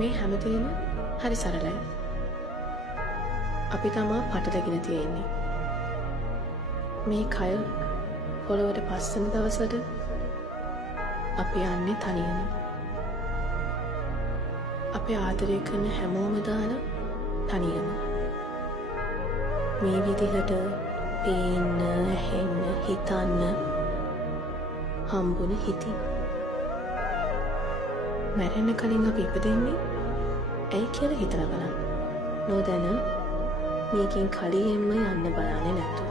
මේ හැමදේම හරි සරලයි. අපි තමා පටලගෙන තියෙන්නේ. මේ කය පොළොවට පස්සන දවසට අපි යන්නේ තනියම. අපි ආදරය කරන හැමෝම දාලා තනියම. මේ විදිහට පේන්න, ඇහෙන්න, හිතන්න හම්බුන හිතින්. මැරෙන්න කලින් අපි ඉපදෙන්නේ ඇයි කියලා හිතලා බලන්න. නොදැන මේකෙන් කලියෙන්ම යන්න බලන්නේ නැතුව.